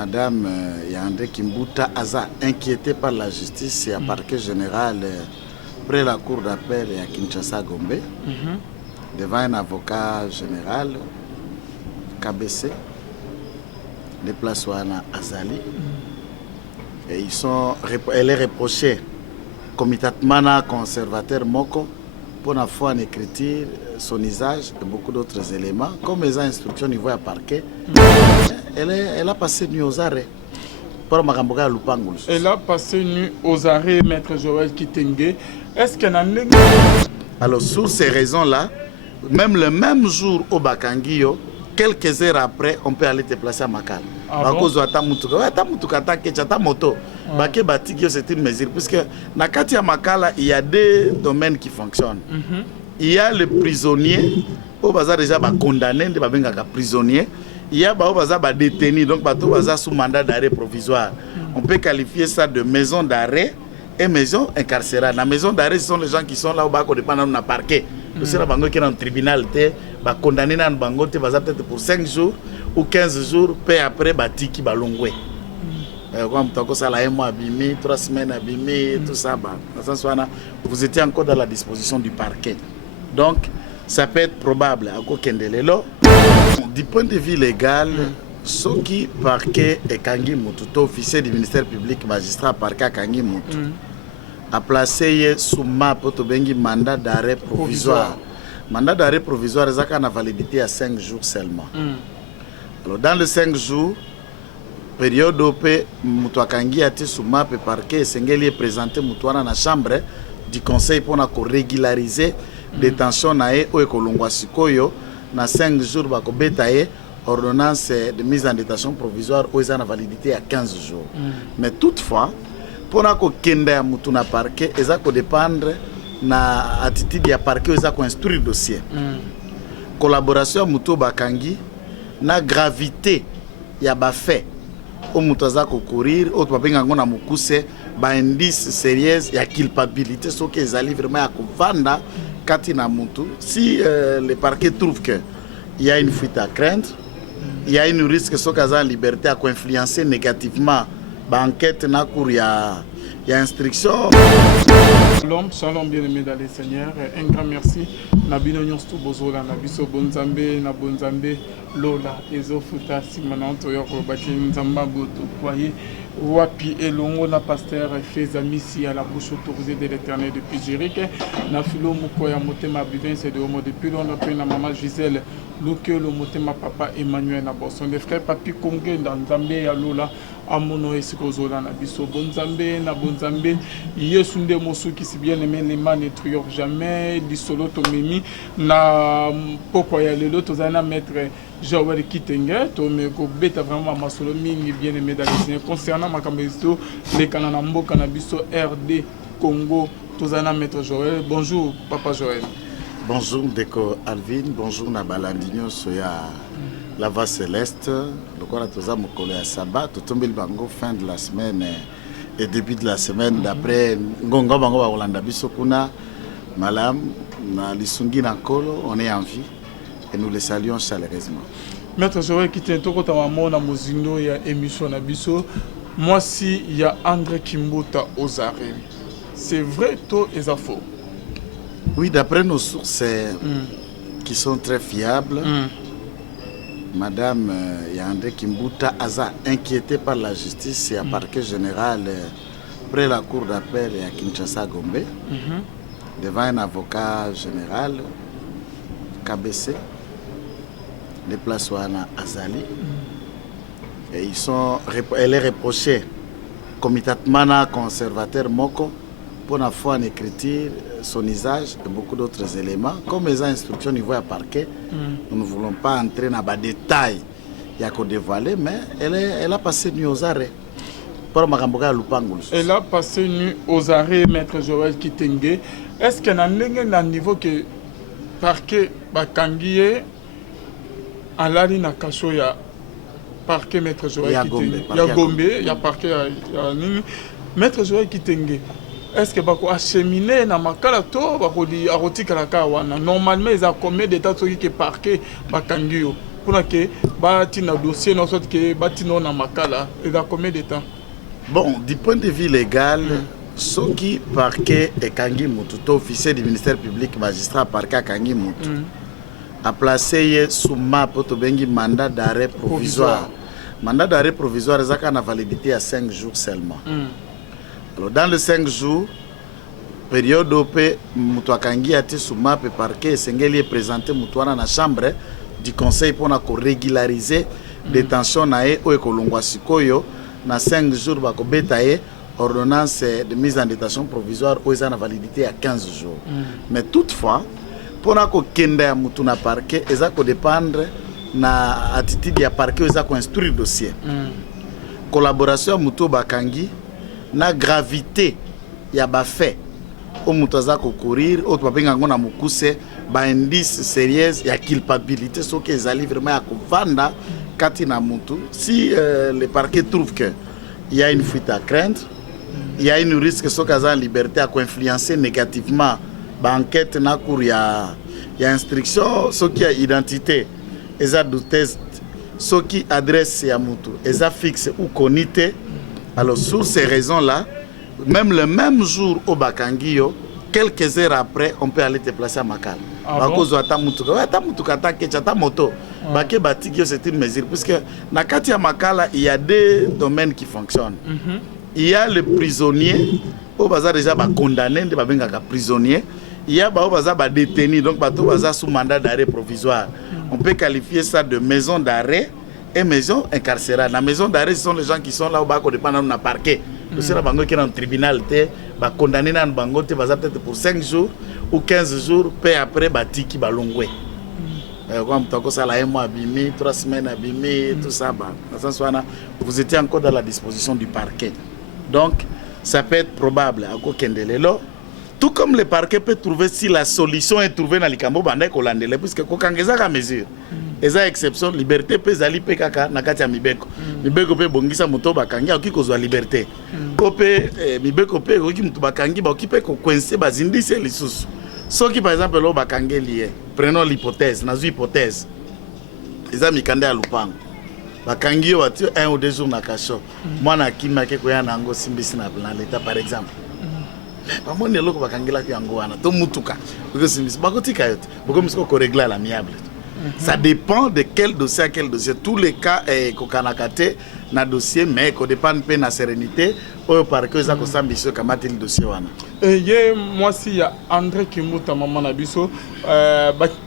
Madame Yandé Kimbuta Aza, inquiétée par la justice et à parquet général près la cour d'appel à Kinshasa Gombe, devant un avocat général, KBC, les places Wana Azali. Et elle est reprochée, comitatement conservateur Moko, pour la fois en écriture, son usage et beaucoup d'autres éléments. Comme les instructions au niveau à parquet, elle a passé nuit aux arrêts. Elle a passé nuit aux arrêts, Maître Joël Kitenge. Est-ce qu'elle a... Alors, sur ces raisons-là, même le même jour au Bakangio, quelques heures après, on peut aller te placer à Makal. Ah bon? C'est une mesure. Puisque dans Katia Makala, il y a deux domaines qui fonctionnent. Il y a le prisonnier, au bazar déjà condamné, prisonnier. Il y a des détenus, donc sous mandat d'arrêt provisoire. On peut qualifier ça de maison d'arrêt et maison incarcérale. La maison d'arrêt, ce sont les gens qui sont là où on dépend dans un parquet. Qui est dans le tribunal, condamné dans le peut-être pour 5 jours ou 15 jours, puis après, qui va l'ongouer. Comme ça, un mois abîmé, 3 semaines abîmées, tout ça. Vous étiez encore dans la disposition du parquet. Donc, ça peut être probable. Du point de vue légal, ceux qui parquet et Kangi Moutou, officier du ministère public, magistrat parquet Kangi Moutou, a placé sous ma bengi mandat d'arrêt provisoire. Mandat d'arrêt provisoire, il a validité à 5 jours seulement. Alors, dans les 5 jours, période où Moutou Kangi a été sous ma parquet, Sengeli est présenté Moutou dans la chambre du conseil pour régulariser détention nae ou ekolongwasikoyo na 5 jours bako betaye ordonnance de mise en détention provisoire ou ils en validité à 15 jours. Mais toutefois pour ko kenda ya mutu na parquet eza ko dépendre na attitude ya parquet eza ko instruire dossier. Collaboration mutu bakangi na gravité ya ba fait au mutu za ko courir au babenga ngona mukuse ba indice sérieux ya culpabilité so que ezali vraiment ya kovanda. Si le parquet trouve qu'il y a une fuite à craindre, il y a une risque que en liberté à influencer négativement l'enquête, il y a instruction. Shalom, bien-aimé dans les seigneurs. Un grand merci. Nabino Nyonstu Bozola, Nabiso Bonzambe, Nabonzambe, Lola, Ezofuta, Simananto, Yoko, Bati, Nzamba, Boto, Poye, Wapi, Elongo, na pasteur, Fezami, si à la bouche autorisée de l'éternel depuis Jérique, Nafilo, Mukoya, Motema, Bivin, c'est de Homo, depuis l'on a pris la maman Gisèle, Luke, le Motema, papa Emmanuel, Nabosson, les frères Papi Kongé, dans Zambé, à Lola, Amono, Esikozola, Nabiso, Bonzambe, Nabonzambe, Yesunde, Mosu, qui si bien aimé, les mains ne triomphe jamais, Dissolo, Tomemi, na pourquoi y a l'autre, Zana, maître Joël Kitenge, Tomeko, Beta, vraiment, Masolomi, bien aimé dans les seigneurs, concernant ma cambisto, les Kananambo, Canabiso, RD, Congo, Tozana, maître Joël. Bonjour, papa Joël. Bonjour, Déco Alvin, bonjour, Nabalandino, Soya, la voix céleste, le quoi, Toza Mokole à Sabat, Totombil Bango, fin de la semaine et début de la semaine d'après, Ngongo Bango, Olanda Bisokuna, Malam, na Lisungi Nankolo, on est en vie et nous les saluons chaleureusement. Maître Joël, qui t'est tout à mon amozindo, il y a émission Nabiso. Moi, si il y a André Kimbuta aux arrêts, c'est vrai, tout est faux. Oui, d'après nos sources qui sont très fiables, Madame Yandé Kimbuta Aza, inquiétée par la justice et à parquet général près la cour d'appel à Kinshasa Gombe, devant un avocat général, KBC, les places Wana Azali. Et elle est reprochée, comitatement conservateur Moko, pour la fois en écriture, son usage et beaucoup d'autres éléments. Comme les instructions au niveau à parquet, nous ne voulons pas entrer dans les détails, il y a qu'à dévoiler, mais elle a passé nuit aux arrêts. Elle a passé nuit aux arrêts, maître Joël Kitenge. Est-ce qu'il y a un niveau que parquet Bakangiye à l'Alina Kachoya, parquet maître Joël Kitenge? Il y a Gombe, il y a parquet maître Joël Kitenge. Est-ce que vous acheminé dans ma calato, normalement, ils ont combien d'états qui parquet Bakangio? pour que batina dossier non sorte que batino na makala et dans combien de temps? Bon, du point de vue légal, ce qui parquet et Kangi Moutou, officier du ministère public, magistrat parquet Kangi Moutou, a placé sous ma bengi mandat d'arrêt provisoire. Mandat d'arrêt provisoire, ça a validité à 5 jours seulement. Alors, dans les 5 jours, période où Moutou Kangi a été sous ma parquet, Sengeli est présenté Moutou dans la chambre du conseil pour régulariser détention nae ou ekolongwa sikoyo na 5 jours bako betaye ordonnance de mise en détention provisoire ou ça na validité à 15 jours. Mais toutefois pour ko kenda ya mutu na parquet eza ko dépendre na attitude ya parquet eza ko instruire dossier. Collaboration mutu bakangi na gravité ya ba fait au mutu za ko courir au babenga ngona mukuse ba indice sérieux ya culpabilité so que ezali vraiment ya kovanda kati na mutu. Si le parquet trouve que il y a une fuite à craindre, il y a une risque so kaza liberté à influencer négativement ba enquête na cour ya instruction so qui a identité eza du test so qui adresse ya mutu eza fixe ou konité. Alors sur ces raisons là, même le même jour au bakangio, quelques heures après, on peut aller te placer à Makala. Parce que moto. C'est une mesure. Puisque dans Katia Makala, il y a deux domaines qui fonctionnent. Il y a le prisonnier, au bazar déjà condamné, prisonnier. Il y a au bazar détenu, donc sous mandat d'arrêt provisoire. On peut qualifier ça de maison d'arrêt et maison incarcérale. La maison d'arrêt, ce sont les gens qui sont là au bas, dépendant d'un parquet. C'est la banque qui est dans le tribunal, condamné dans le banque, peut-être pour 5 jours ou 15 jours, puis après, tiki balongwe. Comme ça, un mois abîmé, 3 semaines abîmées, tout ça. Vous étiez encore dans la disposition du parquet. Donc, ça peut être probable. Tout comme le parquet peut trouver si la solution est trouvée dans les cambo bandek holandais, puisque quand ils ont la mesure. Et ça exception liberté peut zali pe kaka na kati ya mibeko. Mibeko pe bongisa moto bakangi oki kozwa liberté. Kope mibeko pe oki moto bakangi ba oki pe ko coincer bazindise lisusu. Soki par exemple lo bakangi lié. Prenons l'hypothèse, nazu hypothèse. Eza mikande ya lupango. Bakangi yo wati 1 ou 2 jours na kasho. Mwana kima ke koya na ngo simbisi na l'état par exemple. Pamoni loko bakangi la yango wana to mutuka. Boko simbisi bakotika yote. Boko misko ko régler à l'amiable. Ça dépend de quel dossier à quel dossier. Tous les cas est kokanakate na dossier mais ko dépend de la sérénité au parquet ça ko sambisio kamati le dossier wana. Et moi si ya André Kimuta maman na biso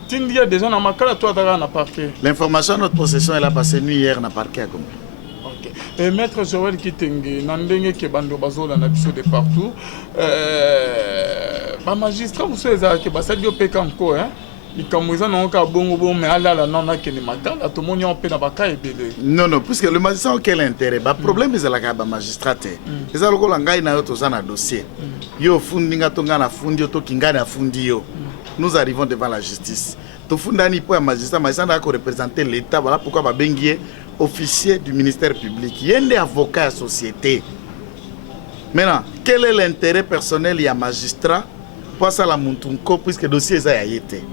tindia déjà na makala toi daga na parquet. L'information à notre possession elle a passé nuit hier na parquet à Gombe. OK. Et maître Joël Kitenge na ndenge ke bando bazola na biso de partout ba magistrat vous savez que ba ça dio peka encore hein. Non, non, puisque le magistrat a quel intérêt? Le problème c'est que le magistrat c'est un dossier. Nous arrivons devant la justice. Magistrat représenter l'État. Voilà pourquoi je officier du ministère public. Il y a des avocats à la société. Maintenant, quel est l'intérêt personnel du magistrat? Parce que la montunko puisque le dossier est été.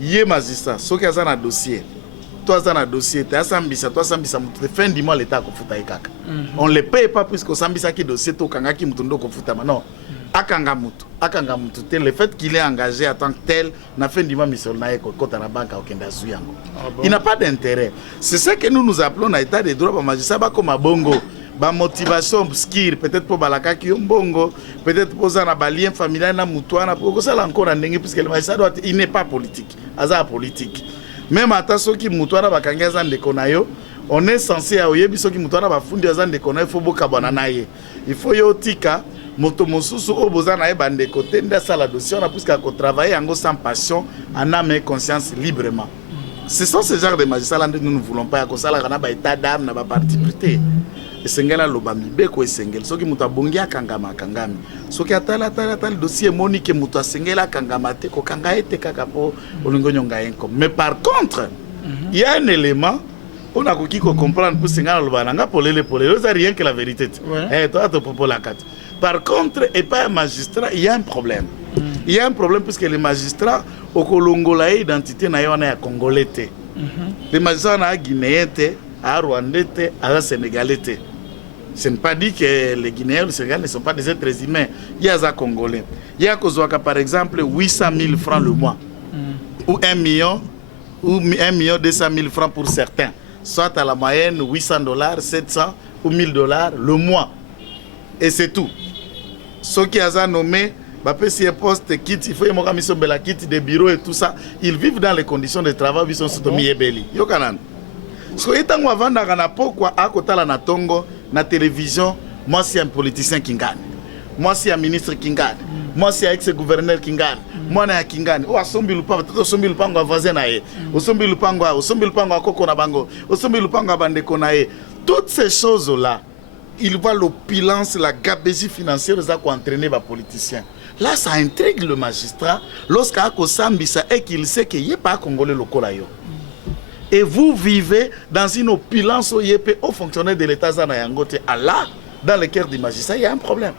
Yé magistrat, ce qui est un dossier. Toi, c'est un dossier. Tu as sambisa, toi, sambisa, fin du mois, l'État a fait un kaka. On ne le paye pas puisque sambisa qui dossier, tu as qui mutundo kofuta. Non. Akanga mutu. Le fait qu'il est engagé en tant que tel, na fin du mois, misol na eko kota na banque au kenda zuyango. Il n'a pas d'intérêt. C'est ça que nous appelons dans l'état des droits, magistrat, comme à bongo. Ba motivation obscure peut-être pour balaka ki mbongo peut-être pour ça na balien familial na mutuana pour ça encore ndenge puisque le magistrat il n'est pas politique aza politique même ata soki mutuana bakanga za ndeko nayo on est censé aoyebi soki mutuana bafundi za ndeko nayo faut boka bana naye il faut yo tika moto mosusu oboza na ebande côté nda sala dossier on a plus qu'à travailler en sans passion en âme et conscience librement. Ce sont ces genres de magistrats que nous ne voulons pas que ça na ba état d'âme na ba parti prité. Esengela lobami beko esengel soki mutu abongia kangama kangami soki atala dossier monique mutu asengela kangama te ko kanga ete kaka po olingo nyonga enko. Mais par contre il y a un élément on a qui comprendre pour sengala lobananga polele c'est rien que la vérité. Toi tu propos la carte. Par contre et pas un magistrat il y a un problème. Il y a un problème puisque les magistrats au kolongola identité na yona ya congolais. Les magistrats na guinéens à rwandais à sénégalais. Ce n'est pas dit que les Guinéens ou les Sénégalais ne sont pas des êtres humains. Il y a des Congolais. Il y a par exemple 800 000 francs le mois. Ou 1 million, ou 1 million 200 000 francs pour certains. Soit à la moyenne $800, 700 ou $1000 le mois. Et c'est tout. Ceux qui ont nommé, si un poste quitte, il faut que quitte des bureaux et tout ça. Ils vivent dans les conditions de travail, ils sont soutenus et belli. Yokanan. Ce que est avant d'agana pourquoi à côté la natongo na télévision, moi c'est un politicien qui gagne. Moi c'est un ministre qui gagne. Moi c'est un ex-gouverneur qui gagne. Moi na qui gagne. O asombi lupango, toto sombi lupango voisin na ye. O sombi lupango koko na bango. O sombi lupango bande konae. Toutes ces choses là, il voit l'opulence, la gabegie financière ça qui entraîner les politiciens. Là ça intrigue le magistrat lorsqu'à Kosambisa et qu'il sait qu'il n'y a pas congolais local là yo. Et vous vivez dans une opulence aux fonctionnaires de l'État Zanayangote. Allah, dans le cœur du magistrat, il y a un problème.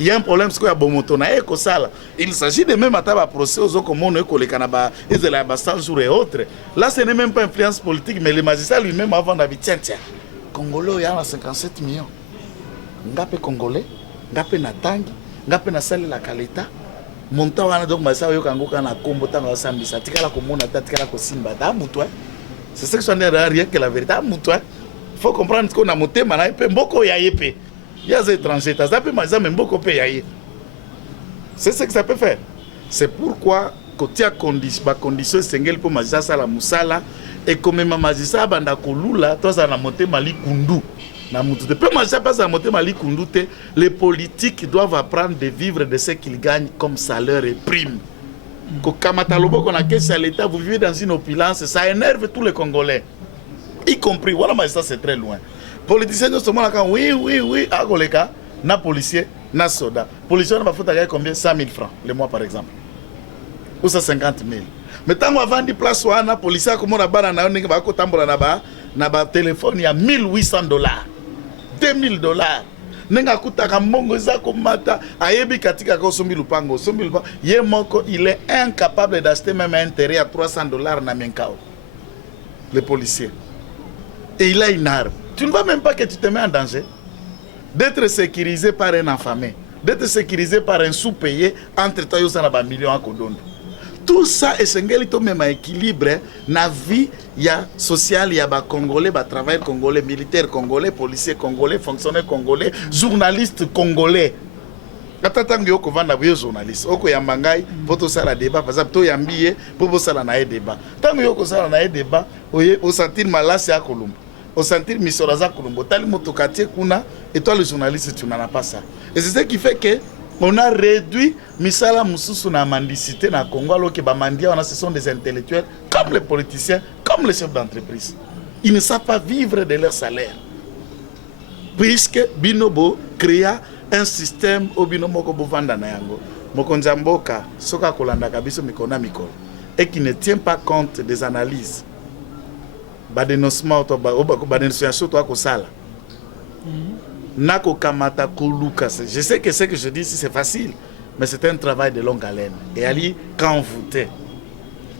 Il y a un problème parce qu'il y a Bomotona et Kosala. Il s'agit de même à un procès aux autres comme les Canaba, et de la 100 jours et autres. Là, ce n'est même pas influence politique, mais le magistrat lui-même avant d'habiter, tiens, Congolais, il y a 57 millions. Ngapé Congolais, Ngapé Natangi, Ngapé Nasali la Kaleta. Montant wana donc magistrat yokangoka na kombo tanga wasambisa. Tikala komona tatikala kosimba da mutwa. C'est ce que je dis rien que la vérité. Il faut comprendre qu'on a monté, mais il y a des étrangers, c'est ce que ça peut faire. C'est pourquoi, quand il y a condition, c'est pour magistrat la moussala, et comme ma magistrat banda kolula, toi ça na monté mali kundu. Na mutu. Depuis magistrat passe à monté mali kundu, les politiques doivent apprendre de vivre de ce qu'ils gagnent comme salaire et prime. Quand a caisse à l'État, vous vivez dans une opulence, ça énerve tous les Congolais. Y compris, voilà, mais ça c'est très loin. Politiciens, nous sommes là, oui, à Goleka, na policier, na soda. Policier, on va faire combien 100 000 francs le mois par exemple. Ou ça 50 000. Mais tant qu'on va vendre place, on a policier, comme on a barre, on a téléphone, il y a $1,800, $2,000. Nenga kutaka mongo za komata ayebi katika ko sombi lupango ye moko il est incapable d'acheter même un terrain à $300 na menkao le policier et il a une arme. Tu ne vois même pas que tu te mets en danger d'être sécurisé par un affamé, d'être sécurisé par un sous-payé entre toi et un million à Kodondo. Tout ça est sengeli to même équilibre na vie ya social ya ba congolais ba travail congolais militaire congolais policier congolais fonctionnaire congolais journaliste congolais atatango yoko vanda boyo journaliste oko ya mangai poto sala débat par exemple to yambiye popo sala na débat tango yoko sala na débat oye o sentir malasi ya kolumba o sentir misoraza kolumba tali motokatie kuna et toi le journaliste tu n'en as pas ça et c'est ce qui fait que on a réduit misala mususu na mendicité na Congo alors que bamandia ce sont des intellectuels comme les politiciens, comme les chefs d'entreprise. Ils ne savent pas vivre de leur salaire. Puisque Binobo créa un système au Binomo ko bovanda na yango. Mokonzamboka soka kolanda kabiso mikona mikolo et qui ne tient pas compte des analyses. Ba dénoncement to ba dénonciation to akosala. Nako kamata koluka. Je sais que ce que je dis ici c'est facile, mais c'est un travail de longue haleine. Et Ali, quand vous t'es,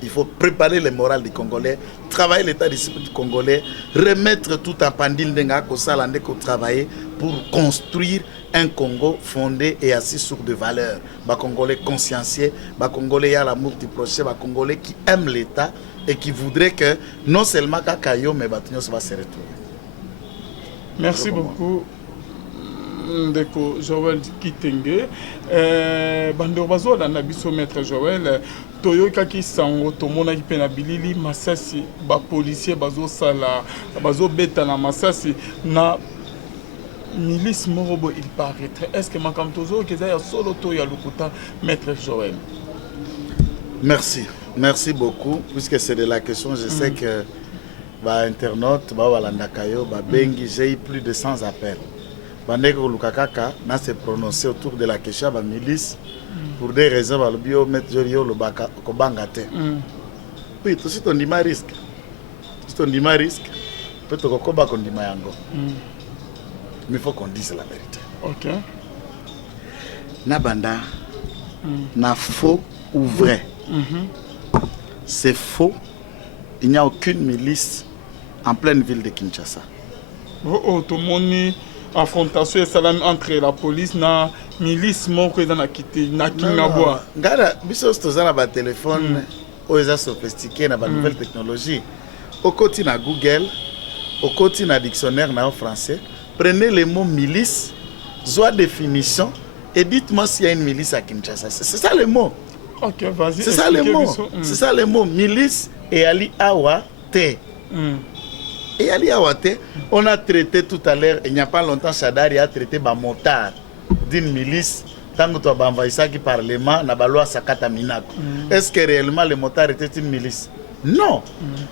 il faut préparer le moral des Congolais, travailler l'état d'esprit du Congolais, remettre tout en pandil d'engako salande ko travailler pour construire un Congo fondé et assis sur des valeurs. Ba Congolais consciencieux, ba Congolais y a l'amour du prochain, ba Congolais qui aiment l'État et qui voudraient que non seulement Kakayo mais Batignos va se retrouver. Merci beaucoup. Ndeko Joël Kitenge bandeko bazolanda biso maître Joël toyokaki sango tomonaki mpe na bilili masasi bapolisier bazosala bazobeta na masasi na milice moko boye il paraîtrait. Est-ce que makambo tozoyoka eza ya solo to ya lokuta maître Joël? Merci beaucoup puisque c'est de la question. Je sais que internautes balandakayo bengi j'ai eu plus de 100 appels. Bandeko Lukakaka n'a se prononcé autour de la question de la milice pour des raisons le bio mettre Jorio le Kobangate. Oui, tout c'est un dima risque. C'est un dima risque. Peut-être qu'on combat qu'on dima yango. Mais il faut qu'on dise la vérité. OK. Nabanda na faux ou vrai. C'est faux il n'y a aucune milice en pleine ville de Kinshasa. Oh, tout le monde affrontation entre la police et la milice na Kinabwa. Ngara, biso stozana ba téléphone oza sophistiqué na ba nouvelle technologie. Au côté na Google, au côté na dictionnaire na français, prenez le mot milice, soit définition et dites-moi s'il y a une milice à Kinshasa. C'est ça le mot. OK, vas-y. C'est ça le mot. C'est ça le mot milice et Ali Awate. Et Ali Awate, on a traité tout à l'heure, il n'y a pas longtemps, Chadari a traité ba motard d'une milice. Tant que tu as envoyé ça qui parlement, na ba loi Sakata Minako. Est-ce que réellement le motard était une milice? Non.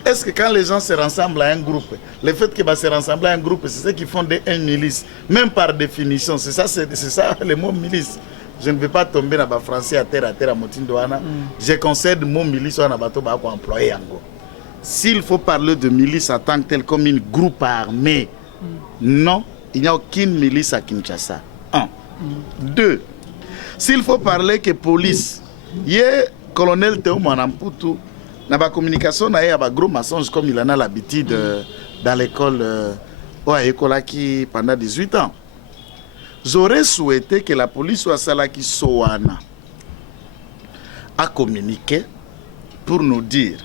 Est-ce que quand les gens se rassemblent à un groupe, le fait qu'ils se rassemblent à un groupe, c'est ce qui font une milice. Même par définition, c'est ça le mot milice. Je ne vais pas tomber dans le français à terre à Motindoana. Je concède le mot milice à Nabato pour employer Ango. S'il faut parler de milice en tant que tel comme une groupe armé, non, il n'y a aucune milice à Kinshasa. 1. 2. S'il faut parler que police, il y a colonel Théo Manamputu, dans la communication, il y a un gros mensonge comme il en a l'habitude dans l'école qui pendant 18 ans. J'aurais souhaité que la police soit celle qui Soana a communiqué pour nous dire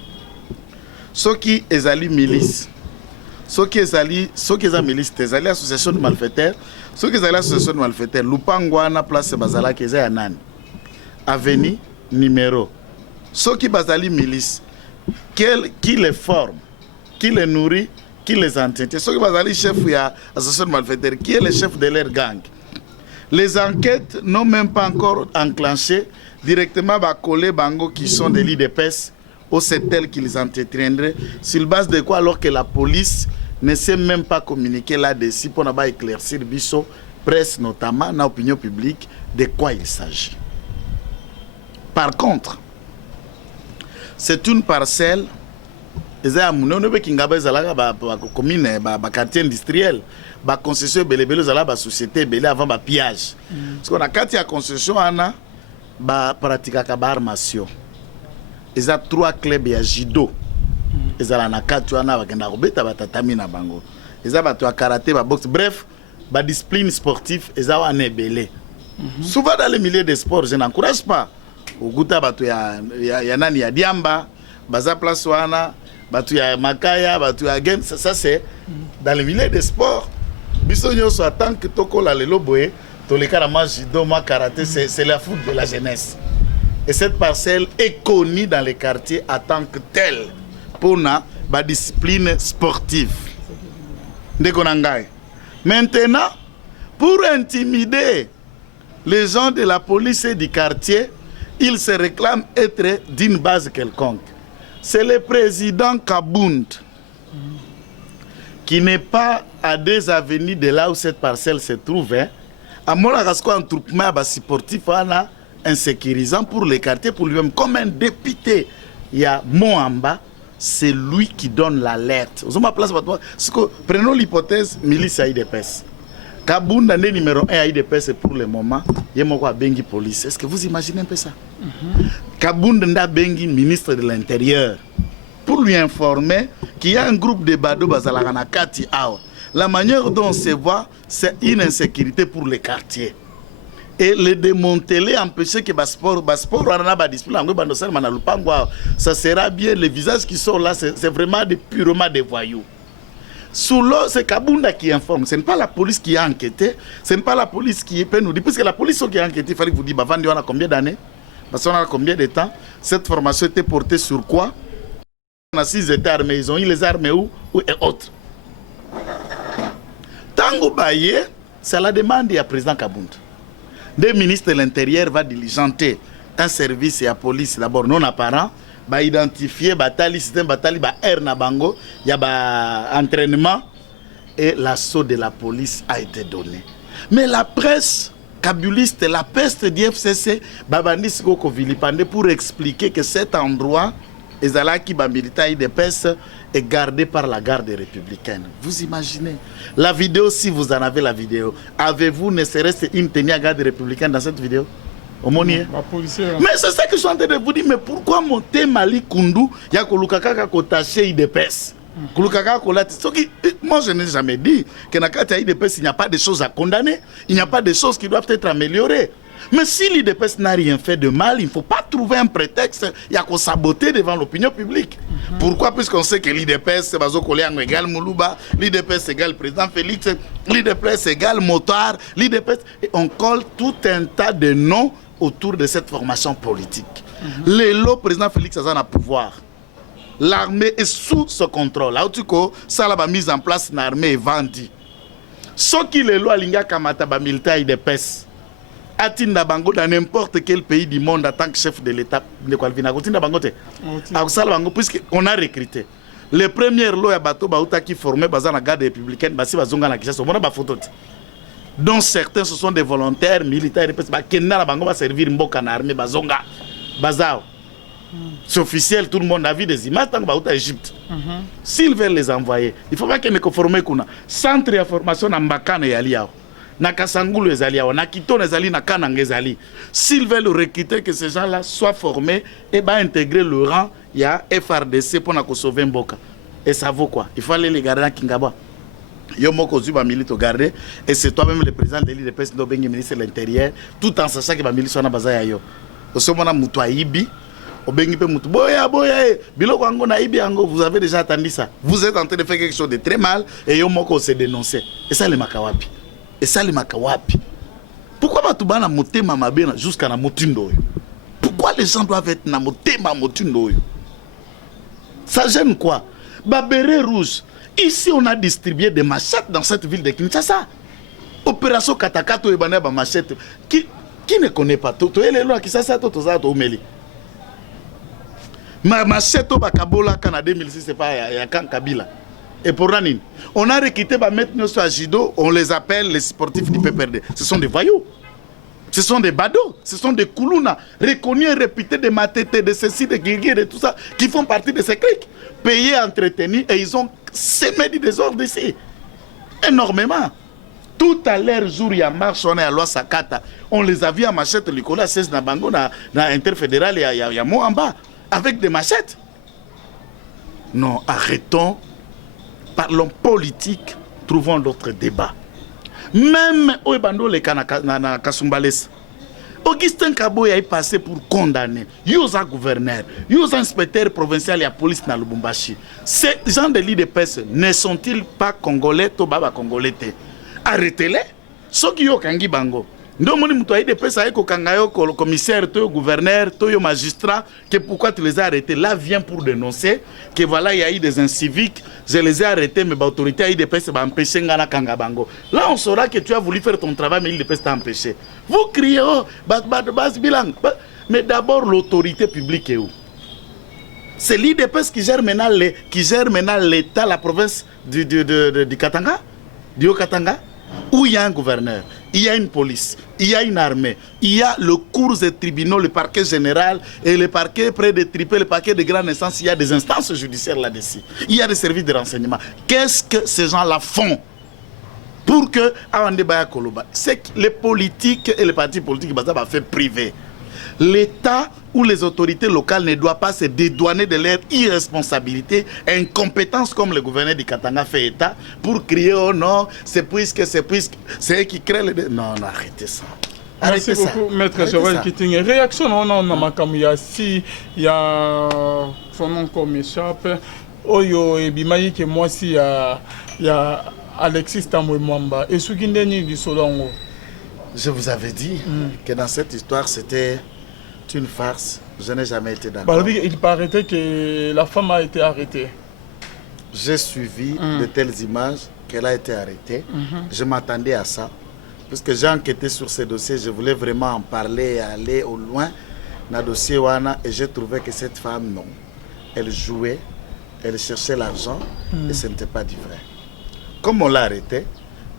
ce qui est ali milice, ce qui est milice, c'est ali association de malfaiteurs, ce qui est ali association de malfaiteurs, Lupangwana place Bazala qui est Anan, avenue numéro, ce qui est ali milice, qui les forme, qui les nourrit, qui les entretient, ce qui est ali chef de l'association de malfaiteurs, qui est le chef de leur gang. Les enquêtes n'ont même pas encore enclenché directement collé Bango qui sont des lits d'épaisse ou c'est elles qui les entretiendraient. Sur base de quoi alors que la police ne sait même pas communiquer là-dessus pour ne éclaircir Bisso, presse notamment, dans l'opinion publique, de quoi il s'agit. Par contre, c'est une parcelle, quartier industriel, la concession la société avant le pillage. Parce qu'on a quand il y a concession, on a pratiqué la armation. Il y a 3 clubs de judo. Il y a 4 bango. Il y a karaté, boxe. Bref, la discipline sportive, il y a un ébélé. Souvent dans les milieux de sport, je n'encourage pas. Au Gouta, il y a Diamba, Baza Plaswana, il y a Makaya, il y a Game. Ça, c'est dans les milieux de sport. Bisognos attend que Toko la lelo boye, Tolekarama judo, karaté, c'est la foot de la jeunesse. Et cette parcelle est connue dans les quartiers en tant que telle pour la discipline sportive. Maintenant, pour intimider les gens de la police et du quartier, ils se réclament être d'une base quelconque. C'est le président Kabound qui n'est pas à 2 avenues de là où cette parcelle se trouve. À Monarasco, un troupement sportif insécurisant pour les quartiers, pour lui-même. Comme un député, il y a Moamba, c'est lui qui donne l'alerte. Prenons l'hypothèse milice à IDPS. Kabound, année numéro 1 à IDPS, pour le moment, il y a Bengi police. Est-ce que vous imaginez un peu ça? Kabound n'a Bengi ministre de l'Intérieur pour lui informer qu'il y a un groupe de Bado Bazalagana Kati Awa. La manière dont on se voit, c'est une insécurité pour les quartiers. Et le démanteler, empêcher que ça sera bien. Les visages qui sont là, c'est vraiment purement des voyous. Sous l'eau, c'est Kabounda qui informe. Ce n'est pas la police qui a enquêté. Ce n'est pas la police qui peut nous dire. Puisque la police qui a enquêté, il fallait que vous disiez, on a combien d'années? Parce qu'on a combien de temps? Cette formation était portée sur quoi? On a 6 États armés. Ils ont eu les armes où et autres. Tango Baye, c'est la demande du président Kabounda. Le ministre de l'Intérieur va diligenter un service et la police d'abord non apparent, va identifier le système batali, air na bango, il y a entraînement et l'assaut de la police a été donné. Mais la presse kabuliste, la peste du FCC, babandis ko vilipande pour expliquer que cet endroit, Ezalaki Bamilita IDPS, est gardé par la garde républicaine. Vous imaginez? La vidéo, si vous en avez la vidéo, avez-vous ne serait-ce une tenue à garde républicaine dans cette vidéo? Au monier. Mais c'est ça que je suis en train de vous dire. Mais pourquoi monter Mali Kundu, il y a Kolukaka Kotaché IDPS? Moi, je n'ai jamais dit que dans le IDPS, il n'y a pas de choses à condamner. Il n'y a pas de choses qui doivent être améliorées. Mais si l'IDPS n'a rien fait de mal, il ne faut pas trouver un prétexte. Il y a qu'on saboter devant l'opinion publique. Pourquoi? Puisqu'on sait que l'IDPS, c'est Bazo Koleang égale Moulouba, l'IDPS égale président Félix, l'IDPS égale Motard, l'IDPS. Et on colle tout un tas de noms autour de cette formation politique. Le président Félix a un pouvoir. L'armée est sous ce contrôle. Ça a mise en place une armée vendue. Ce qui est loi Linga Kamata militaire IDPS. Atinda Bango dans n'importe quel pays du monde en tant que chef de l'État. Puisqu'on a recruté. Les premières lois à bateau qui formaient dans la garde républicaine, dont certains ce sont des volontaires militaires qui va servir Mboka na armée bazonga bazao. C'est officiel, tout le monde a vu des images dans l'Égypte. S'ils veulent les envoyer, il faut pas qu'ils me conforment qu'on a centre de formation en Mbakane et Aliao. Na Kasangulu et Aliao, na Kito et Ali, na Kanang et Ali. S'ils veulent recruter que ces gens-là soient formés et intégrer le rang, il y a FRDC pour sauver Mboka. Et ça vaut quoi? Il faut aller les garder à Kingaba. Yomoko Zuba milite au garder et c'est toi-même le président de l'IDPS de ministre de l'Intérieur, tout en sachant que la milice soit bazaya yo. Au ce moment Moutouaïbi, au Bengipe Moutou, boya, Biloko Ango Naïbi Ango, vous avez déjà attendu ça. Vous êtes en train de faire quelque chose de très mal et Yomoko s'est dénoncé. Et ça, les Makawapi. Et ça, les Makawapi. Pourquoi Matouba na Motema Mabena jusqu'à na Motundo? Pourquoi les gens doivent être na Motema Motundo? Ça gêne quoi? Babéré rouge. Ici, on a distribué des machettes dans cette ville de Kinshasa. Opération Katakato et Baneba machette. Qui ne connaît pas tout? Les lois qui ça tout ça au Meli. Ma machette au Bakabola en 2006 c'est pas il y a Kabila. Et pour Ranine, on a recruté maintenant sur Agido, on les appelle les sportifs du PPRD. Ce sont des voyous. Ce sont des badauds, ce sont des koulouna, reconnus et réputés de Matete, de ceci, de Guigui, de tout ça, qui font partie de ces clics. Payés, entretenus, et ils ont semé du désordre ici. Énormément. Tout à l'heure, jour, il y a marche, on est à Loi Sakata. On les a vus à machette, Nicolas 16 Nabango, dans l'interfédéral, il y a moi en bas, avec des machettes. Non, arrêtons. Parlons politique, trouvons d'autres débats. Même au Ebando le Kasumbales, Augustin Kaboya est passé pour condamner. Yosa gouverneur, Yosa inspecteur provincial et la police dans Lubumbashi. Ces gens de l'IDPS ne sont-ils pas congolais, Tobaba congolais? Arrêtez-les. Ceux qui ont Kangi Bango. Nous avons dit que l'IDPS a le commissaire, le gouverneur, le magistrat, que pourquoi tu les as arrêtés? Là vient pour dénoncer que voilà, il y a eu des inciviques, je les ai arrêtés, mais l'autorité a l'IDPS va empêcher Ngana Kangabango. Là, on saura que tu as voulu faire ton travail, mais l'IDPS t'a empêché. Vous criez, oh, bilan. Mais d'abord, l'autorité publique est où? C'est l'IDPS qui gère maintenant l'État, la province du Katanga, du Haut-Katanga, où il y a un gouverneur, il y a une police, il y a une armée, il y a le cours des tribunaux, le parquet général et le parquet près de tripler, le parquet de grande instance, il y a des instances judiciaires là-dessus. Il y a des services de renseignement. Qu'est-ce que ces gens-là font pour que c'est que les politiques et les partis politiques va faire privé. L'État ou les autorités locales ne doivent pas se dédouaner de leur irresponsabilité et incompétence comme le gouverneur du Katanga fait État pour crier oh non, c'est puisque c'est eux qui créent les... Non, arrêtez ça. Merci beaucoup, Maître Joël Kitting. Réaction, on a Makamuya, si il y a son nom comme échappe, Oyo et Bimayi, que moi, si il y a Alexis Tamoué Mwamba, et Soukindeni du Solongo. Je vous avais dit que dans cette histoire, c'était une farce. Je n'ai jamais été d'accord. Il paraît que la femme a été arrêtée. J'ai suivi de telles images qu'elle a été arrêtée. Je m'attendais à ça. Puisque j'ai enquêté sur ces dossiers, je voulais vraiment en parler et aller au loin dans le dossier Wana. Et j'ai trouvé que cette femme, non. Elle jouait, elle cherchait l'argent et ce n'était pas du vrai. Comme on l'a arrêté,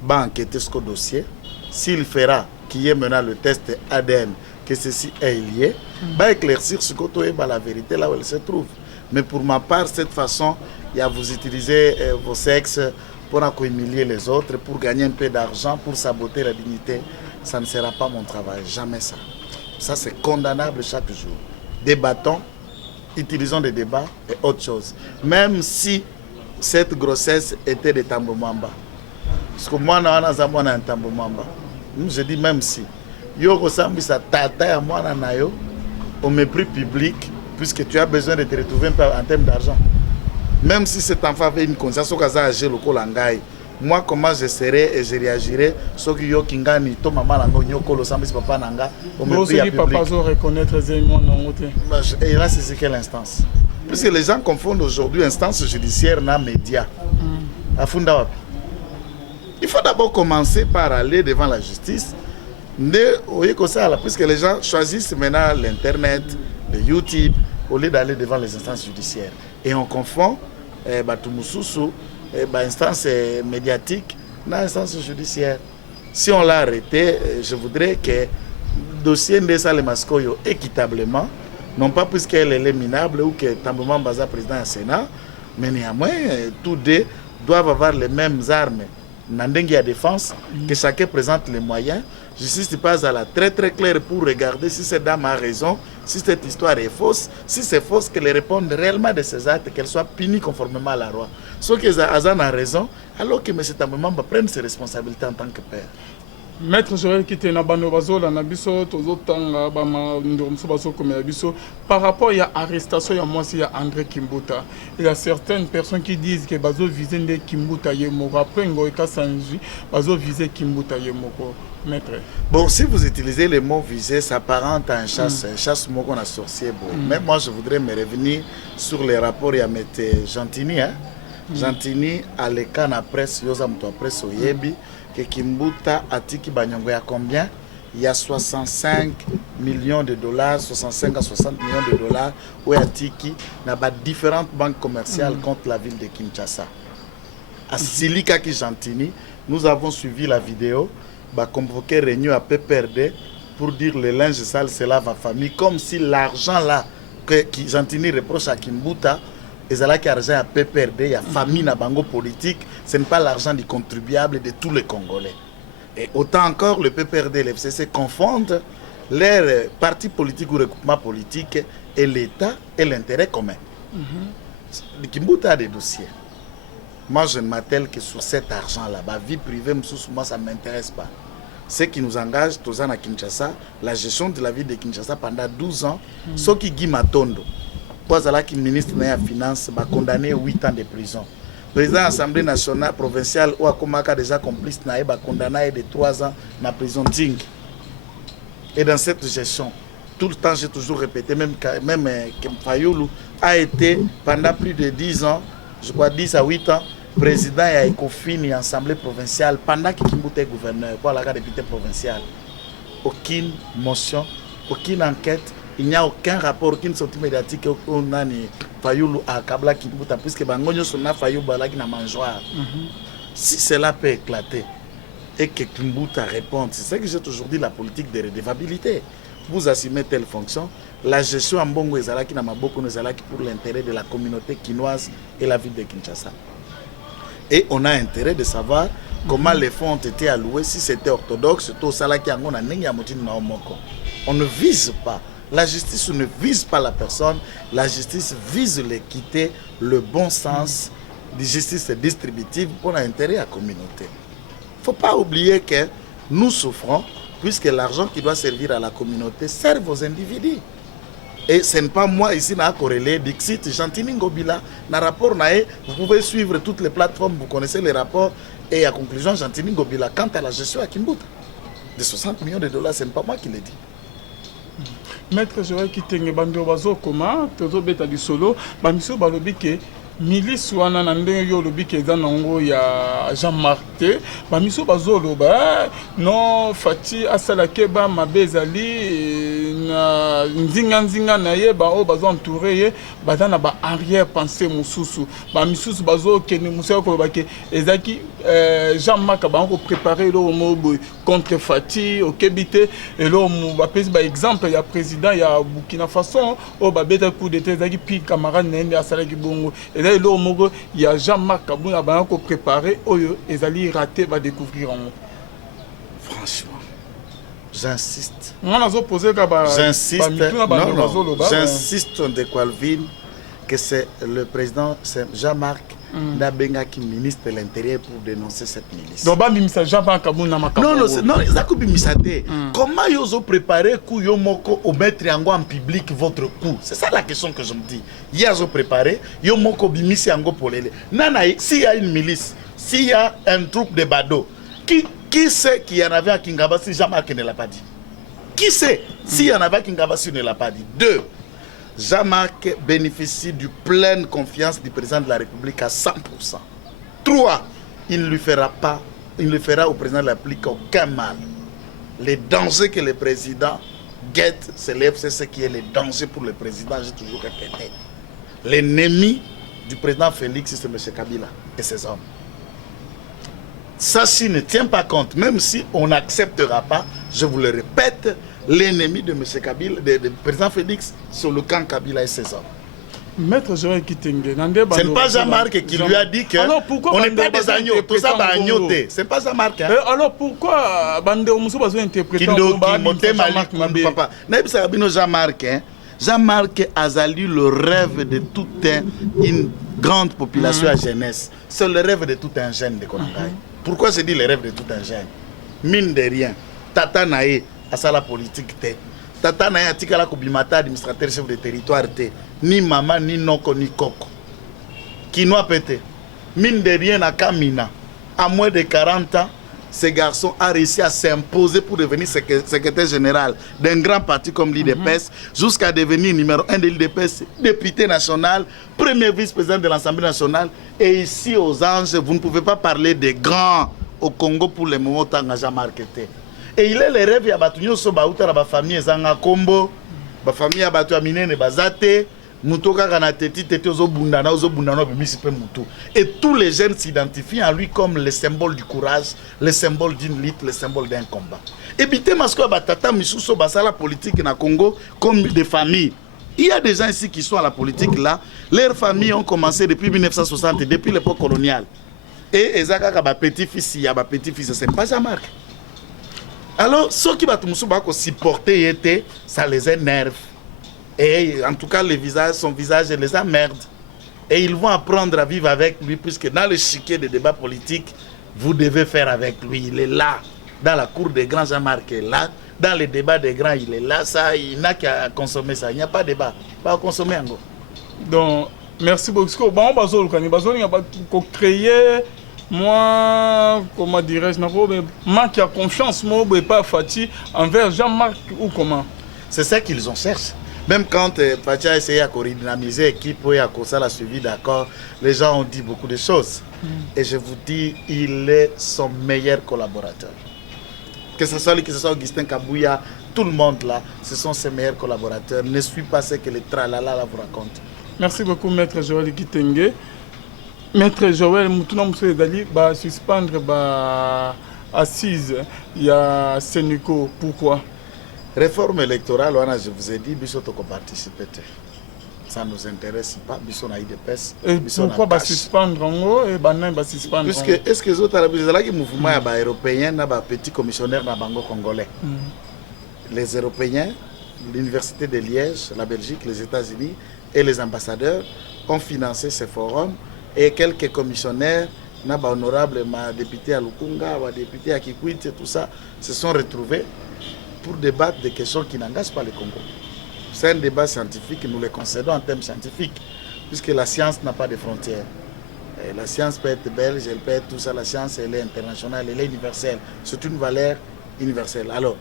va enquêter sur le dossier. S'il fera qu'il y ait maintenant le test ADN, que ceci est lié, va éclaircir ce côté et la vérité là où elle se trouve. Mais pour ma part, cette façon, il y a vous utilisez vos sexes pour humilier les autres, pour gagner un peu d'argent, pour saboter la dignité, ça ne sera pas mon travail, jamais ça. Ça, c'est condamnable chaque jour. Débattons, utilisons des débats et autre chose. Même si cette grossesse était de Tambomamba. Parce que moi, je suis Tambomamba. Je dis même si. Yo ressemble à tata à moi au mépris public, puisque tu as besoin de te retrouver un peu en termes d'argent. Même si cet enfant avait une conscience, moi, comment je serais et je réagirais, ce que yo kingani, to maman lango nyoko lo sambi papa nanga, au mépris public. Papa zo reconnaître aisément non. Et là, c'est quelle instance? Puisque les gens confondent aujourd'hui instance judiciaire na média. Il faut d'abord commencer par aller devant la justice. Puisque les gens choisissent maintenant l'internet, le YouTube, au lieu d'aller devant les instances judiciaires. Et on confond instance médiatique dans l'instance judiciaire. Si on l'a arrêté, je voudrais que le dossier de Saleh Maskoyo équitablement, non pas puisqu'elle est minable ou que Tambouman Baza président du Sénat, mais néanmoins, tous deux doivent avoir les mêmes armes. Nandengi à défense, que chacun présente les moyens. Justice passe à la très claire pour regarder si cette dame a raison, si cette histoire est fausse. Si c'est fausse, qu'elle réponde réellement de ses actes, qu'elle soit punie conformément à la loi. Sauf que Azan a raison, alors que M. Tambouman prenne ses responsabilités en tant que père. Maître Joël qui était na banobazo la nabiso tozotanga ba ndorumso baso comme nabiso par rapport à l'arrestation ya moi c'est André Kimbuta. Il y a certaines personnes qui disent que bazo viser de Kimbuta yemoko après ngoika sanji bazo viser Kimbuta yemoko. Maître. Bon, si vous utilisez le mot viser, ça s'apparente à une chasse, chasse moko na sorcier. Bon. Mais moi je voudrais me revenir sur les rapports ya Mete Gentini hein. Gentini à l'écran na presse yoza mto presse oyebi que Kimbuta atiki banyongo ya combien? Il y a 65 millions de dollars, 65 à 60 millions de dollars où atiki na ba différentes banques commerciales contre la ville de Kinshasa. À Silika ki Gentini, nous avons suivi la vidéo, ba convoqué réunion à PPRD pour dire le linge sale c'est là ma famille comme si l'argent là que Gentini reproche à Kimbuta et là qui argent à PPRD, il y a famille na bango politique, ce n'est pas l'argent du contribuable de tous les Congolais. Et autant encore le PPRD et l'FCC confondent leurs partis politiques ou recoupements politiques et l'État et l'intérêt commun. Kimbuta a des dossiers. Moi je ne m'attelle que sur cet argent-là. Ma vie privée, moi ça ne m'intéresse pas. Ce qui nous engage, tous à Kinshasa, la gestion de la vie de Kinshasa pendant 12 ans, ce qui Guy Matondo. Qui ministre de la Finance va condamner 8 ans de prison. Le président de l'Assemblée nationale provinciale ou Akomaka déjà complice va condamner de 3 ans na prison Ting. Et dans cette gestion, tout le temps j'ai toujours répété, même Fayoulou a été pendant plus de 10 ans, je crois 10 à 8 ans, président de l'Ecofin et Assemblée provinciale pendant que Kimbuta est gouverneur, pour la député provincial. Aucune motion, aucune enquête. Il n'y a aucun rapport, aucune sortie médiatique on a ni Fayoulou à Kabla Kimbuta, puisque Bangonyo Sona Fayoulou Balaki na mangeoire. Si cela peut éclater et que Kimbuta réponde, c'est ça que j'ai toujours dit, la politique de redevabilité. Vous assumez telle fonction, la gestion en Bongo Ezalaki na Maboko Ezalaki pour l'intérêt de la communauté quinoise et la ville de Kinshasa. Et on a intérêt de savoir comment les fonds ont été alloués, si c'était orthodoxe, tout ça là qui a on ne vise pas. La justice ne vise pas la personne, la justice vise l'équité, le bon sens, la justice distributive pour l'intérêt de la communauté. Il ne faut pas oublier que nous souffrons, puisque l'argent qui doit servir à la communauté sert aux individus. Et ce n'est pas moi ici qui corrélé, Dixit, Gentini Ngobila, dans le rapport, vous pouvez suivre toutes les plateformes, vous connaissez les rapports, et à conclusion, Gentini Ngobila, quant à la gestion à Kimbuta, de 60 millions de dollars, ce n'est pas moi qui l'ai dit. Maître Joël qui tenait bando bazo comment tozo beta du solo bamiso balobi ke milice wana na ndenge yo lobi ke za nango ya Jean-Marc te bamiso bazo loba non fati asala keba mabezali na nzinga na ye ba o bazo entouré ye bazana ba arrière pensée mususu bamiso bazo ke ni musa ko ba ke ezaki Jean-Marc ba ko préparer le mobo contre Fati au Kebite et là on va passer par exemple il y a président il y a Burkina Faso au ba beta coup d'état ezaki pi camarade nende asala ki bongo et là il y a Jean-Marc Kabuna ba ko préparer oyo ezali raté va découvrir en franchement J'insiste. J'insiste. J'insiste de Colville que c'est le président Jean-Marc Nabenga qui ministre de l'Intérieur pour dénoncer cette milice. Donc, Jean-Marc non, comment ils ont préparé coup yomoko au mettre en public votre coup? C'est ça la question que je me dis. Ils ont préparé yomoko bimisi ango polele. Nana, s'il y a une milice, s'il y a un troupe de badauds, qui sait qu'il y en avait à Kingaba si Jean-Marc ne l'a pas dit? Qui sait s'il y en avait à Kingaba si ne l'a pas dit? 2. Jean-Marc bénéficie de pleine confiance du président de la République à 100%. 3. Il ne fera au président de la République aucun mal. Les dangers que le président guette, c'est l'FCC qui est le danger pour le président, j'ai toujours répété. L'ennemi du président Félix, c'est M. Kabila et ses hommes. Ça, s'il ne tient pas compte, même si on n'acceptera pas, je vous le répète, l'ennemi de M. Kabila, du président Félix, sur le camp Kabila et ses hommes. Maître Joël Kitenge, ce n'est pas Jean-Marc qui lui a dit qu'on n'est pas des agneaux, tout ça va agnoter. Ce n'est pas Jean-Marc. Hein? Alors pourquoi Bande Omuso va interpréter Jean-Marc, Jean-Marc a salué le rêve de toute une grande population à jeunesse. C'est le rêve de tout un jeune de Konangai. Pourquoi je dis le rêve de tout un jeune? Mine de rien, Tata Naé a ça la politique. Tata Naé a tika la Koubimata, administrateur chef de territoire. Ni maman, ni noko, ni koko. Qui n'a pété. Mine de rien à Kamina, à moins de 40 ans, ce garçon a réussi à s'imposer pour devenir secrétaire général d'un grand parti comme l'IDPS, jusqu'à devenir numéro 1 de l'IDPS, député national, premier vice-président de l'Assemblée nationale. Et ici aux Anges, vous ne pouvez pas parler des grands au Congo pour le moment tant que Jean-Marc était. Et il est le rêve, il y a la famille Zanga Kombo, la famille Abatuamine Bazate, Mutoka Kanateti, Tete Ozobundana, Mutu. Et tous les jeunes s'identifient à lui comme le symbole du courage, le symbole d'une lutte, le symbole d'un combat. Et puis, Temasko Batata, Misuso Basala politique na Congo comme des familles. Il y a des gens ici qui sont à la politique là. Leurs familles ont commencé depuis 1960, depuis l'époque coloniale. Et Ezaka Kaba petit-fils, il y a petit-fils, c'est pas Jean-Marc. Alors, ceux qui vont supporter, ça les énerve. Et en tout cas, son visage les emmerde. Et ils vont apprendre à vivre avec lui, puisque dans le chiquet des débats politiques, vous devez faire avec lui. Il est là. Dans la cour des grands, Jean-Marc est là. Dans les débats des grands, il est là. Ça, il n'a qu'à consommer ça. Il n'y a pas de débat. Pas à consommer en gros. Donc, merci beaucoup. Bon, on va créer. Moi, comment dirais-je, moi qui a confiance, moi, pas Fati, envers Jean-Marc ou comment? C'est ça qu'ils ont cherché. Même quand Fati a essayé à redynamiser l'équipe, et à cause la suivi d'accord, les gens ont dit beaucoup de choses. Et je vous dis, il est son meilleur collaborateur. Que ce soit lui, que ce soit Augustin Kabouya, tout le monde là, ce sont ses meilleurs collaborateurs. Ne suis pas ce que les tralala là vous racontent. Merci beaucoup, Maître Joël Kitenge. Maître Joël, Moutouna Moussou Dali va suspendre assise. Il y a Sénico. Pourquoi? Réforme électorale, je vous ai dit, Bissot a participé. Ça ne nous intéresse pas. Bissot a eu des pèses. Pourquoi va suspendre en haut et Banan va suspendre? Puisque est-ce que les autres le mouvement européen, les petits commissionnaires dans Bango congolais, les Européens, l'Université de Liège, la Belgique, les États-Unis et les ambassadeurs ont financé ces forums. Et quelques commissionnaires, honorable député à Lukunga, député à Kikwit, tout ça, se sont retrouvés pour débattre des questions qui n'engagent pas le Congo. C'est un débat scientifique, nous le concédons en termes scientifiques, puisque la science n'a pas de frontières. Et la science peut être belge, elle peut être tout ça, la science elle est internationale, elle est universelle. C'est une valeur universelle. Alors,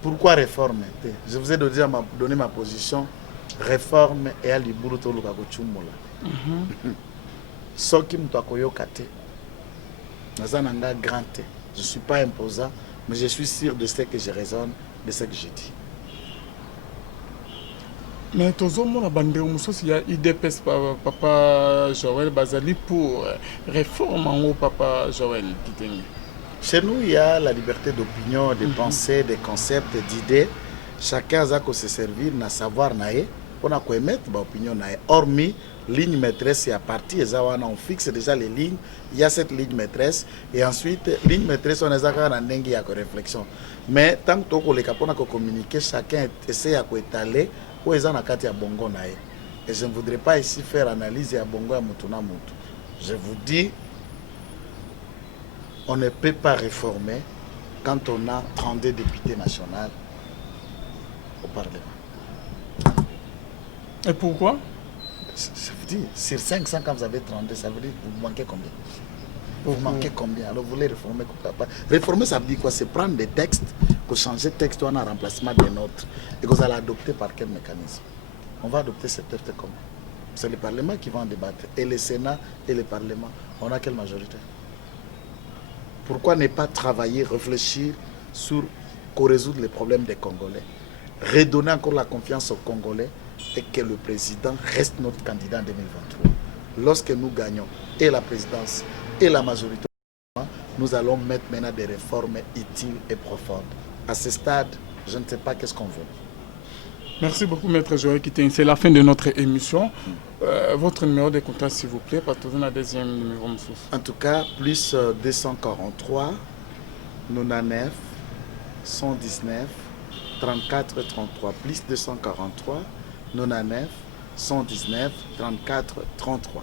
pourquoi réforme? Je vous ai donné ma position. Réforme et à l'Iburuto Lukakuchumula. Soki Mutakoyoka te. Nazananga grand te. Je ne suis pas imposant, mais je suis sûr de ce que je raisonne, de ce que je dis. Mais toujours mon abandon, il y a IDPS Papa Joël Bazali pour réforme en haut Papa Joël Kitenge. Chez nous, il y a la liberté d'opinion, de pensée, de concepts, d'idées. Chacun a qu'à se servir, na savoir naé. on a émettre l'opinion. Hormis ligne maîtresse et à partir on fixe déjà les lignes, il y a cette ligne maîtresse et ensuite ligne maîtresse on a un dengue à réflexion. Mais tant que les capons ont communiqué, chacun essaie à étaler où ils ont à bongo nae. Et je ne voudrais pas ici faire analyse à bongo à Mutuna Mutu. Je vous dis, on ne peut pas réformer quand on a 32 députés nationaux au Parlement. Et pourquoi? Je vous dis, sur 500 quand vous avez 32, ça veut dire que vous manquez combien? Vous manquez combien? Alors vous voulez réformer? Réformer, ça veut dire quoi? C'est prendre des textes, que changer de texte, on a un remplacement des nôtres. Et que vous allez adopter par quel mécanisme? On va adopter ces textes comment? C'est le Parlement qui va en débattre. Et le Sénat et le Parlement, on a quelle majorité? Pourquoi ne pas travailler, réfléchir sur résoudre les problèmes des Congolais? Redonner encore la confiance aux Congolais et que le président reste notre candidat en 2023. Lorsque nous gagnons et la présidence et la majorité, nous allons mettre maintenant des réformes utiles et profondes. À ce stade, je ne sais pas qu'est-ce qu'on veut. Merci beaucoup, Maître Joël Kiteng. C'est la fin de notre émission. Votre numéro de contact, s'il vous plaît, parce que vous avez un deuxième numéro. En tout cas, plus 243 99 119 34 33. Plus 243 99 119 34 33.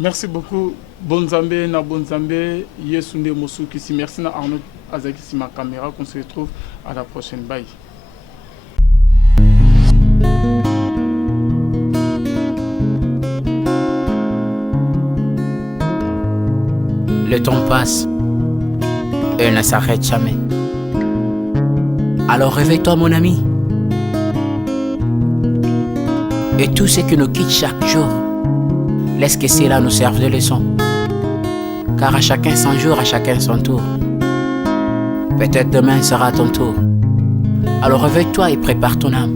Merci beaucoup. Bonzambe na Bonzambe, Yesunde Mosukisi. Merci na Arnaud Azakisi ma caméra. Qu'on se retrouve à la prochaine. Bye. Le temps passe et ne s'arrête jamais. Alors réveille-toi mon ami. Et tout ce qui nous quitte chaque jour, laisse que cela nous serve de leçon. Car à chacun son jour, à chacun son tour. Peut-être demain sera ton tour. Alors réveille-toi et prépare ton âme.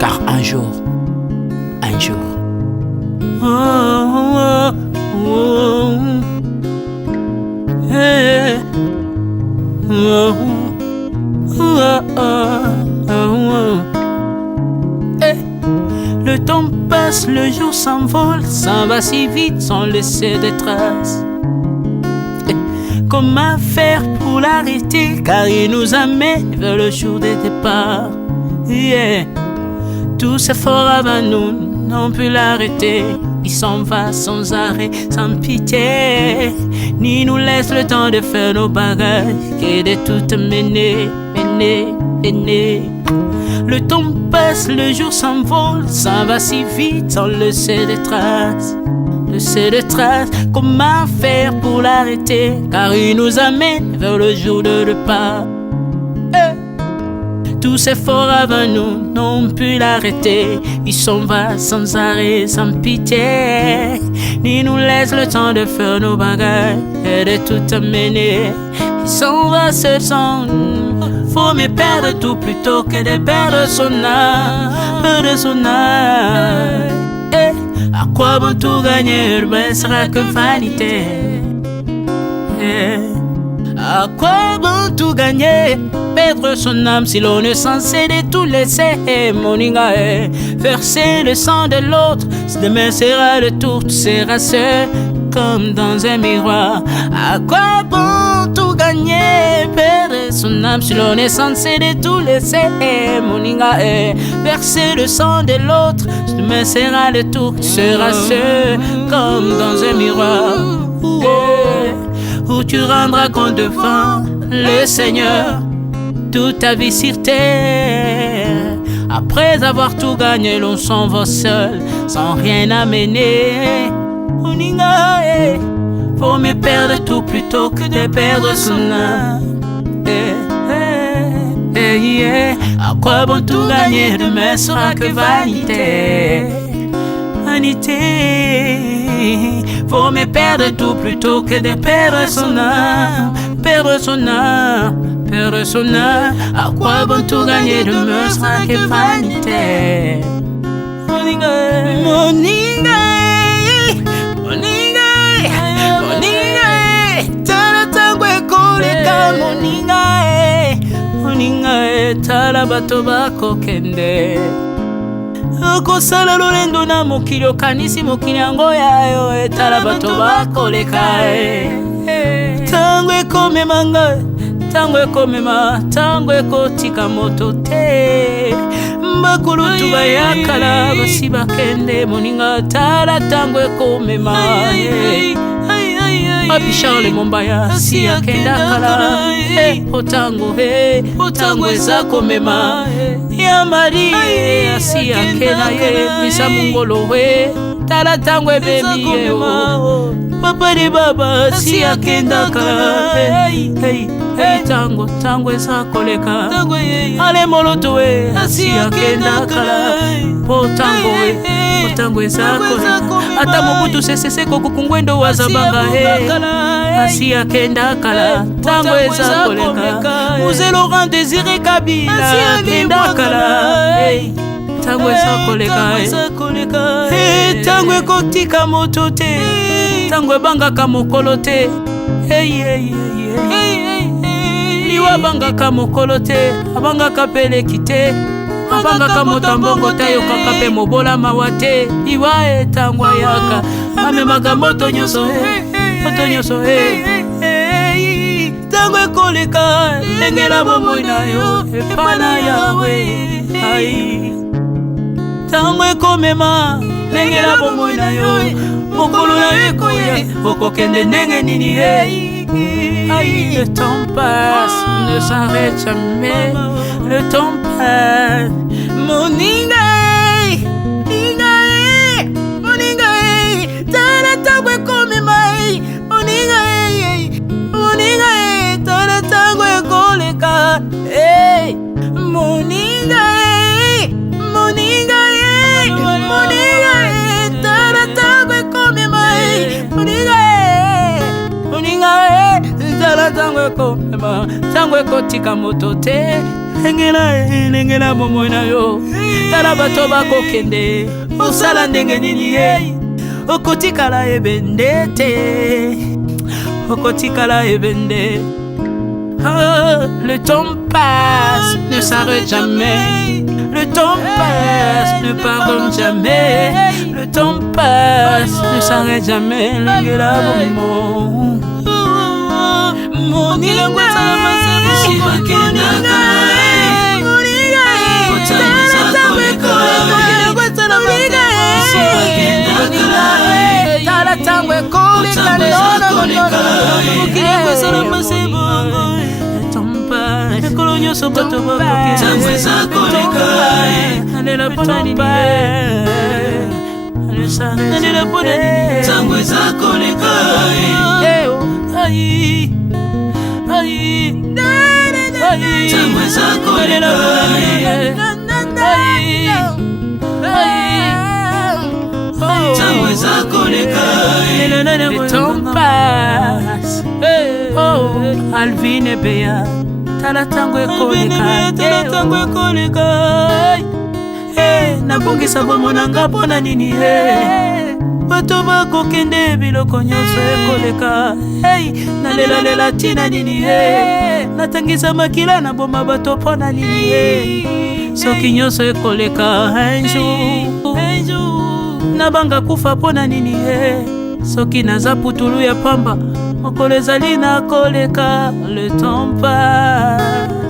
Car un jour, oh, oh, oh, hey, oh, oh, oh, oh. Hey. Le temps passe, le jour s'envole, s'en va si vite sans laisser de traces. Hey. Comment faire pour l'arrêter, car il nous amène vers le jour de départ. Yeah. Tout s'effort avant nous, n'ont pu l'arrêter. Il s'en va sans arrêt, sans pitié, ni nous laisse le temps de faire nos bagages, et de tout mener. Le temps passe, le jour s'envole, s'en va si vite sans laisser de traces. Comment faire pour l'arrêter, car il nous amène vers le jour de départ. Tous ces forts avant nous n'ont pu l'arrêter. Il s'en va sans arrêt, sans pitié, ni nous laisse le temps de faire nos bagages et de tout amener. Il s'en va seul sans nous. Faut me perdre tout plutôt que de perdre son âme, à quoi bon tout gagner, ben sera que vanité. À quoi bon tout gagner, perdre son âme si l'on est censé de tout laisser. Moninga, verser le sang de l'autre, demain sera le tour, tu seras seul comme dans un miroir. À quoi bon tout gagner, perdre son âme si l'on est censé de tout laisser. Moninga, verser le sang de l'autre, demain sera le tour, tu seras seul comme dans un miroir. Où tu rendras compte devant le Seigneur toute ta vie sur terre. Après avoir tout gagné, l'on s'en va seul, sans rien amener. Faut me perdre tout plutôt que de perdre son âme. À quoi bon tout gagner, demain sera que vanité. Faut me perdre tout plutôt que de perdre son âme. Perdre son âme. À quoi bon tout gagner, demain sera que vanité. Moninga, tala tango ekoleka. Moninga, tala tala bato bakokende okosala lolendo na mokili okanisi mokili yango yayo tala bato bakoleka ntango ekomema ngai ntango ekomema ntango ekotika moto te bakulutu bayakala basi bakende moninga tala ntango ekomema Papi Charles Mombaya si akenda kala otango eza komema ya mari si akena ye misa mungolo we tala tango ebebi ye papa de baba si akenda kala tango eza koleka ale moloto we si akenda kala otango eza koleka ata mobutu sesese kokukungwendo wazabanga asi akenda kala tango eza koleka Mzee Laurent Désiré Kabila akenda kala tango eza koleka tango ekotika moto te tango ebangaka mokolo te liwa abangaka mokolo te abangaka peleki te abangaka moto mbongo te ayokaka mpe mobola mawa te liwa etango ayaka amemaka moto nyonso tango ekoleka engela bomoi na yo epana yawe tango ekomema engela bomoi na yo mokolo na yo ekoya okokende ndenge nini le temps passe ne s'arrête jamais le temps passe moninga tala tango ekomema moninga tala tango ekoleka moninga tala tango ekomema moninga tala tango ekomema tango ekotika moto te engela bomoi na yo tala bato bakokende osala ndenge nini okotikala ebende te okotikala ebende le temps passe ne s'arrête jamais le temps passe ne pardonne jamais le temps passe ne s'arrête jamais lengela bomo moninga tala tango ekoleka ekolo nyonso bato bakokealela mpona nini alela mpona nini tango eza koleka tango eza koleka tango eza koleka le temps passe Alvin et Bea tala tango ekoleka nabongisa bomonanga mpona nini bato bakokende biloko nyonso ekoleka nalelalela ntina nini natangisa makila na boma bato mpona nini soki nyonso ekoleka un jour nabanga kufa mpona nini soki naza putulu ya pamba mokolo ezali na koleka le temps passe